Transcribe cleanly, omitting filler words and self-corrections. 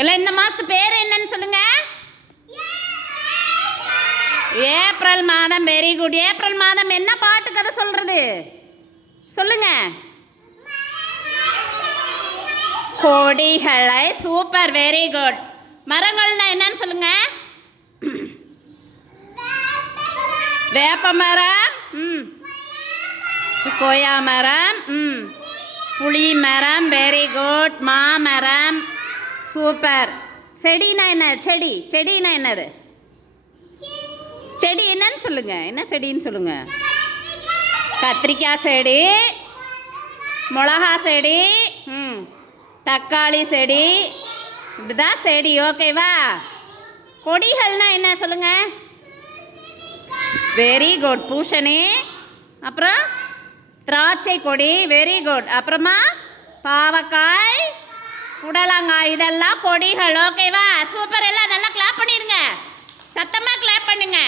எல்லாம் இந்த மாதத்து பேர் என்னன்னு சொல்லுங்க. ஏப்ரல் மாதம். Very good. ஏப்ரல் மாதம் என்ன பாட்டு கதை சொல்றது சொல்லுங்க. கொடிகளை. Super, very good. மரங்கள்னா என்னன்னு சொல்லுங்க. வேப்ப மரம், கொய்யா மரம், புளி மரம், வெரி குட். மாமரம், சூப்பர். செடினா என்ன? செடி. செடினா என்னது? செடி என்னன்னு சொல்லுங்க. என்ன செடின்னு சொல்லுங்க. கத்திரிக்காய் செடி, மிளகா செடி, தக்காளி செடி, இதுதான் செடி. ஓகேவா? கொடிகள்னா என்ன சொல்லுங்க. Very good. பூசணி, அப்புறம் திராட்சை கொடி, வெரி குட். அப்புறமா பாவக்காய், புடலங்காய், இதெல்லாம் கொடிகள். ஓகேவா? சூப்பர். எல்லாம் நல்லா கிளாப் பண்ணிடுங்க. சத்தமாக கிளாப் பண்ணுங்க.